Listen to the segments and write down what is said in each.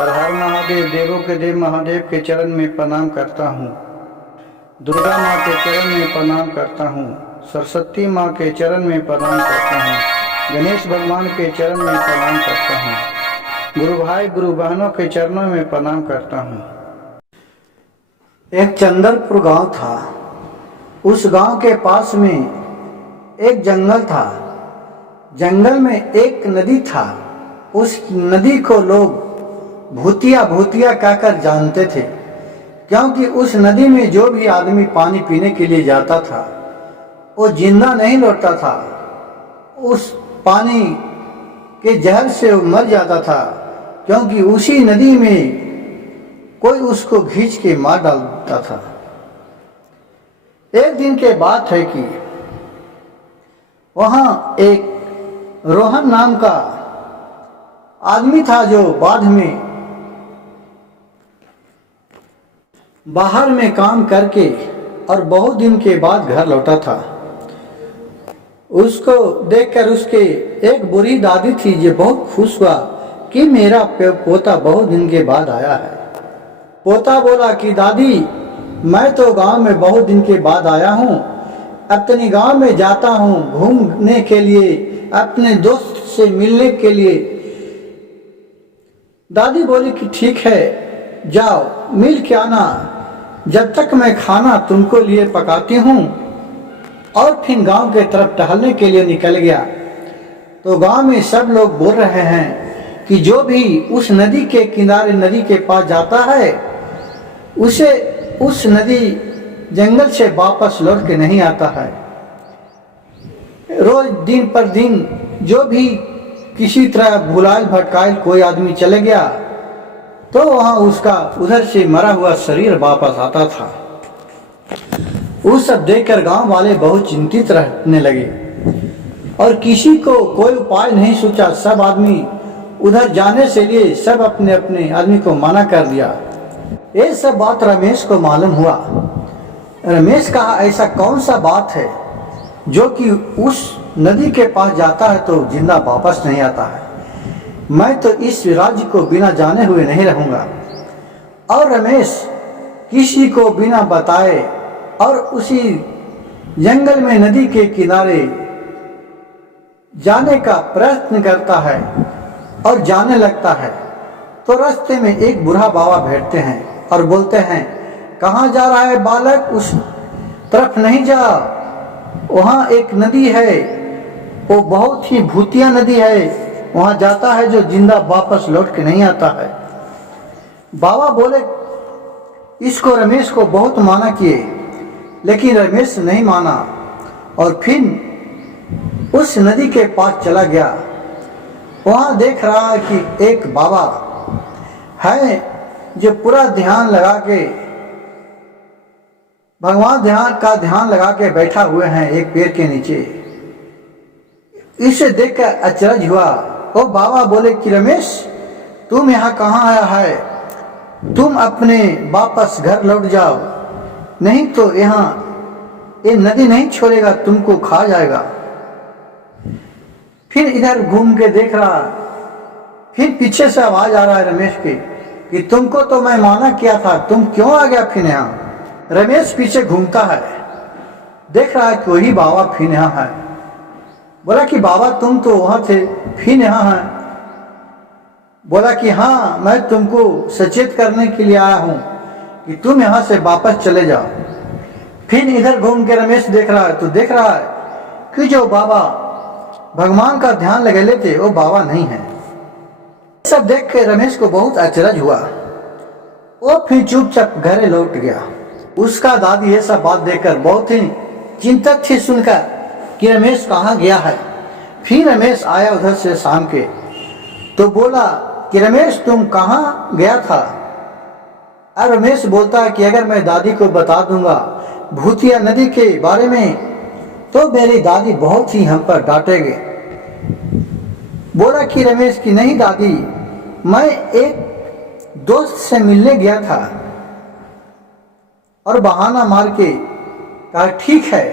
हर हर महादेव, देवों के देव महादेव के चरण में प्रणाम करता हूँ। दुर्गा माँ के चरण में प्रणाम करता हूँ। सरस्वती माँ के चरण में प्रणाम करता हूँ। गणेश भगवान के चरण में प्रणाम करता हूँ। गुरु भाई गुरु बहनों के चरणों में प्रणाम करता हूँ। एक चंदरपुर गांव था। उस गांव के पास में एक जंगल था। जंगल में एक नदी था। उस नदी को लोग भूतिया भूतिया कहकर जानते थे, क्योंकि उस नदी में जो भी आदमी पानी पीने के लिए जाता था वो जिंदा नहीं लौटता था। उस पानी के जहर से वो मर जाता था, क्योंकि उसी नदी में कोई उसको खींच के मार डालता था। एक दिन के बात है कि वहां एक रोहन नाम का आदमी था जो बाहर में काम करके और बहुत दिन के बाद घर लौटा था। उसको देखकर उसके एक बुरी दादी थी जो बहुत खुश हुआ कि मेरा पोता बहुत दिन के बाद आया है। पोता बोला कि दादी, मैं तो गांव में बहुत दिन के बाद आया हूँ, अपने गांव में जाता हूँ घूमने के लिए, अपने दोस्त से मिलने के लिए। दादी बोली कि ठीक है, जाओ मिल के आना, जब तक मैं खाना तुमको लिए पकाती हूँ। और फिर गांव के तरफ टहलने के लिए निकल गया। तो गांव में सब लोग बोल रहे हैं कि जो भी उस नदी के किनारे नदी के पास जाता है उसे उस नदी जंगल से वापस लौट के नहीं आता है। रोज दिन पर दिन जो भी किसी तरह भुलायल भटकायल कोई आदमी चले गया तो वहां उसका उधर से मरा हुआ शरीर वापस आता था। वो सब देखकर गांव वाले बहुत चिंतित रहने लगे और किसी को कोई उपाय नहीं सोचा। सब आदमी उधर जाने से लिए सब अपने अपने आदमी को मना कर दिया। ये सब बात रमेश को मालूम हुआ। रमेश कहा, ऐसा कौन सा बात है जो कि उस नदी के पास जाता है तो जिंदा वापस नहीं आता है। मैं तो इस राज्य को बिना जाने हुए नहीं रहूंगा। और रमेश किसी को बिना बताए और उसी जंगल में नदी के किनारे जाने का प्रयत्न करता है और जाने लगता है। तो रास्ते में एक बूढ़ा बाबा बैठते हैं और बोलते हैं, कहाँ जा रहा है बालक, उस तरफ नहीं जा, वहाँ एक नदी है, वो बहुत ही भूतिया नदी है, वहां जाता है जो जिंदा वापस लौट के नहीं आता है। बाबा बोले, इसको रमेश को बहुत माना किए, लेकिन रमेश नहीं माना और फिर उस नदी के पास चला गया। वहां देख रहा है कि एक बाबा है जो पूरा ध्यान लगा के भगवान ध्यान लगा के बैठा हुए हैं एक पेड़ के नीचे। इसे देखकर अचरज हुआ। ओ बाबा बोले कि रमेश, तुम यहाँ कहाँ आया है, तुम अपने वापस घर लौट जाओ, नहीं तो यहाँ ये नदी नहीं छोड़ेगा, तुमको खा जाएगा। फिर इधर घूम के देख रहा, फिर पीछे से आवाज आ रहा है रमेश के कि तुमको तो मैं माना किया था, तुम क्यों आ गया फिर यहाँ। रमेश पीछे घूमता है, देख रहा है कि वही बाबा फिर यहाँ है। बोला कि बाबा तुम तो वहां थे, फिर यहाँ है। बोला कि हाँ, मैं तुमको सचेत करने के लिए आया हूं कि तुम यहाँ से वापस चले जाओ। फिर इधर घूम के रमेश देख रहा है तो देख रहा है कि जो बाबा भगवान का ध्यान लगे लेते वो बाबा नहीं है। सब देख के रमेश को बहुत अचरज हुआ। वो फिर चुपचाप घरे लौट गया। उसका दादी ये सब बात देखकर बहुत ही चिंतित थी सुनकर कि रमेश कहाँ गया है। फिर रमेश आया उधर से शाम के, तो बोला कि रमेश तुम कहाँ गया था। और रमेश बोलता है कि अगर मैं दादी को बता दूंगा भूतिया नदी के बारे में तो मेरी दादी बहुत ही हम पर डांटेंगे। बोला कि रमेश की नहीं दादी, मैं एक दोस्त से मिलने गया था और बहाना मार के कहा ठीक है।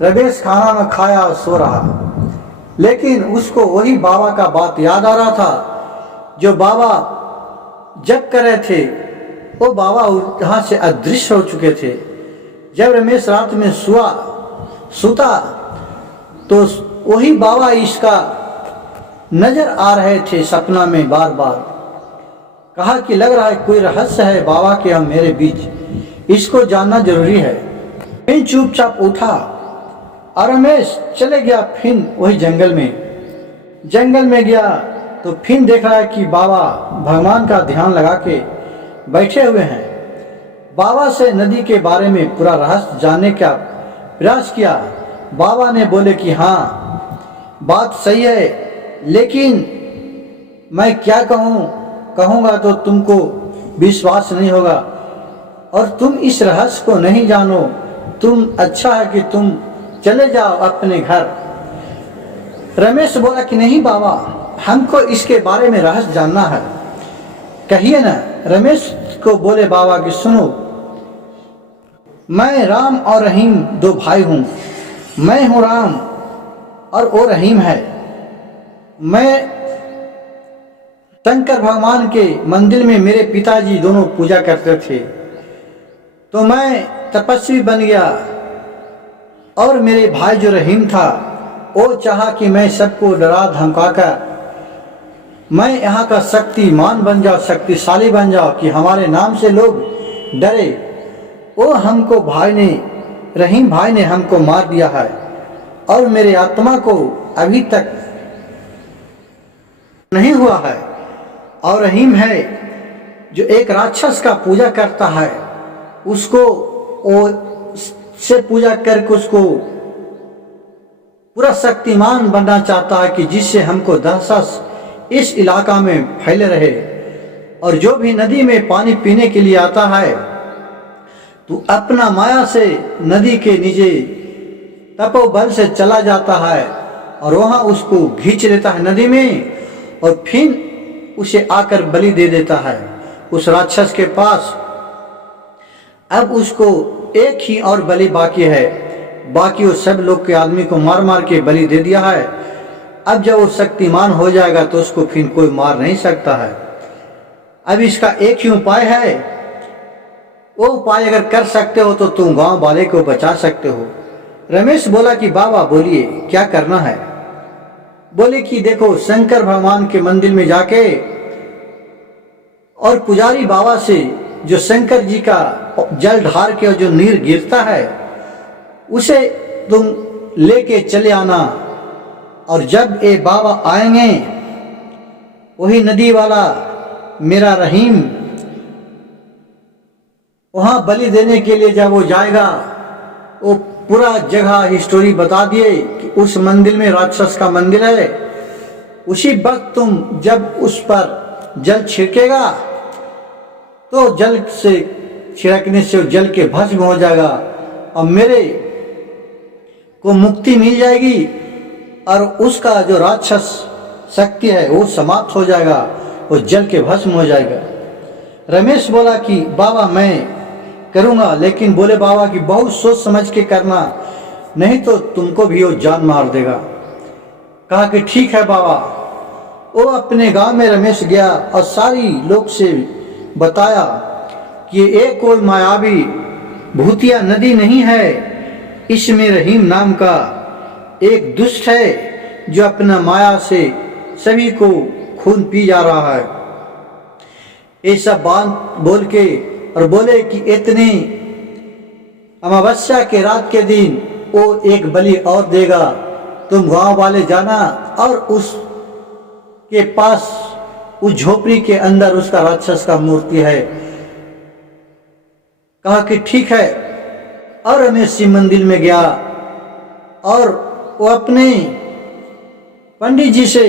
रमेश खाना न खाया और सो रहा, लेकिन उसको वही बाबा का बात याद आ रहा था जो बाबा जब कर रहे थे वो बाबा वहाँ से अदृश्य हो चुके थे। जब रमेश रात में सोता तो वही बाबा इसका नजर आ रहे थे सपना में बार बार। कहा कि लग रहा है कोई रहस्य है बाबा के और मेरे बीच, इसको जानना जरूरी है। मैं चुपचाप उठा और रमेश चले गया फिर वही जंगल में गया तो फिर देख रहा है कि बाबा भगवान का ध्यान लगा के बैठे हुए हैं। बाबा से नदी के बारे में पूरा रहस्य जानने का प्रयास किया। बाबा ने बोले कि हाँ बात सही है, लेकिन मैं क्या कहूँगा तो तुमको विश्वास नहीं होगा और तुम इस रहस्य को नहीं जानो। तुम अच्छा है कि तुम चले जाओ अपने घर। रमेश बोला कि नहीं बाबा, हमको इसके बारे में रहस्य जानना है, कहिए ना। रमेश को बोले बाबा कि सुनो, मैं राम और रहीम दो भाई हूँ। मैं हूँ राम और वो रहीम है। मैं शंकर भगवान के मंदिर में मेरे पिताजी दोनों पूजा करते थे, तो मैं तपस्वी बन गया और मेरे भाई जो रहीम था वो चाहा कि मैं सबको डरा धमकाकर मैं यहाँ का शक्तिमान बन जाओ, शक्तिशाली बन जाओ कि हमारे नाम से लोग डरे। वो हमको रहीम भाई ने हमको मार दिया है और मेरे आत्मा को अभी तक नहीं हुआ है। और रहीम है जो एक राक्षस का पूजा करता है, उसको से पूजा करके उसको पूरा शक्तिमान बनना चाहता है कि जिससे हमको दहशत इस इलाका में फैले रहे। और जो भी नदी में पानी पीने के लिए आता है तो अपना माया से नदी के नीचे तपोबल से चला जाता है और वहां उसको खींच लेता है नदी में और फिर उसे आकर बलि दे देता है उस राक्षस के पास। अब उसको एक ही और बलि बाकी है, बाकी वो सब लोग के आदमी को मार मार के बलि दे दिया है। अब जब वो शक्तिमान हो जाएगा तो उसको फिर कोई मार नहीं सकता है। अब इसका एक ही उपाय है, वो उपाय अगर कर सकते हो तो तुम गांव वाले को बचा सकते हो। रमेश बोला कि बाबा बोलिए क्या करना है। बोले कि देखो, शंकर भगवान के मंदिर में जाके और पुजारी बाबा से जो शंकर जी का जल ढार के जो नीर गिरता है उसे तुम लेके चले आना। और जब ये बाबा आएंगे, वही नदी वाला मेरा रहीम वहां बलि देने के लिए जब वो जाएगा, वो पूरा जगह हिस्टोरी बता दिए कि उस मंदिर में राक्षस का मंदिर है। उसी वक्त तुम जब उस पर जल छिड़केगा तो जल से छिड़कने से जल के भस्म हो जाएगा और मेरे को मुक्ति मिल जाएगी और उसका जो राक्षस शक्ति है वो समाप्त हो जाएगा, वो जल के भस्म हो जाएगा। रमेश बोला कि बाबा मैं करूँगा, लेकिन बोले बाबा कि बहुत सोच समझ के करना, नहीं तो तुमको भी वो जान मार देगा। कहा कि ठीक है बाबा। वो अपने गांव में रमेश गया और सारी लोग से बताया कि ये कोई मायावी भूतिया नदी नहीं है, इसमें रहीम नाम का एक दुष्ट है जो अपना माया से सभी को खून पी जा रहा है। ये सब बात बोल के और बोले कि इतनी अमावस्या के रात के दिन वो एक बलि और देगा, तुम गांव वाले जाना और उस के पास उस झोपड़ी के अंदर उसका राक्षस का मूर्ति है। कहा कि ठीक है। और रमेश शिव मंदिर में गया और वो अपने पंडित जी से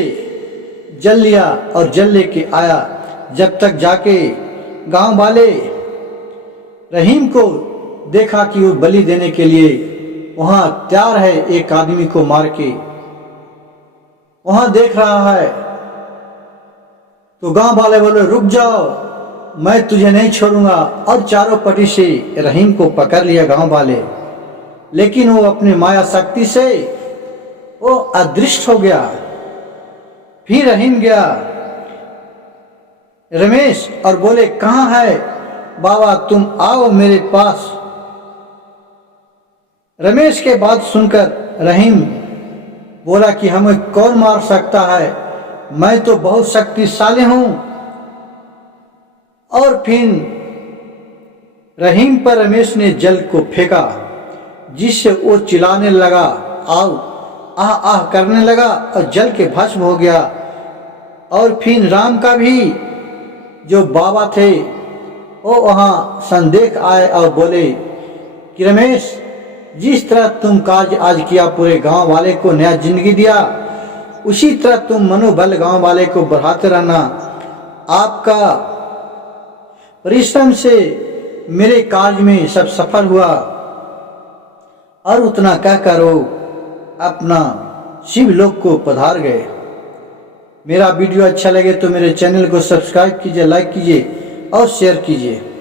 जल लिया और जल लेके आया। जब तक जाके गांव वाले रहीम को देखा कि वो बलि देने के लिए वहां तैयार है, एक आदमी को मार के वहां देख रहा है, तो गांव वाले बोले रुक जाओ, मैं तुझे नहीं छोड़ूंगा। और चारों पट्टी से रहीम को पकड़ लिया गांव वाले, लेकिन वो अपने माया शक्ति से वो अदृश्य हो गया। फिर रहीम गया रमेश और बोले, कहाँ है बाबा, तुम आओ मेरे पास। रमेश के बात सुनकर रहीम बोला कि हमें कौन मार सकता है, मैं तो बहुत शक्तिशाली हूं। और फिर रहीम पर रमेश ने जल को फेंका, जिससे वो चिल्लाने लगा, आओ आह आह करने लगा और जल के भस्म हो गया। और फिर राम का भी जो बाबा थे वो वहाँ संदेह आए और बोले कि रमेश, जिस तरह तुम कार्य आज किया, पूरे गांव वाले को नया जिंदगी दिया, उसी तरह तुम मनोबल गांव वाले को बढ़ाते रहना। आपका परिश्रम से मेरे कार्य में सब सफल हुआ। और उतना कह कर वो अपना शिवलोक को पधार गए। मेरा वीडियो अच्छा लगे तो मेरे चैनल को सब्सक्राइब कीजिए, लाइक कीजिए और शेयर कीजिए।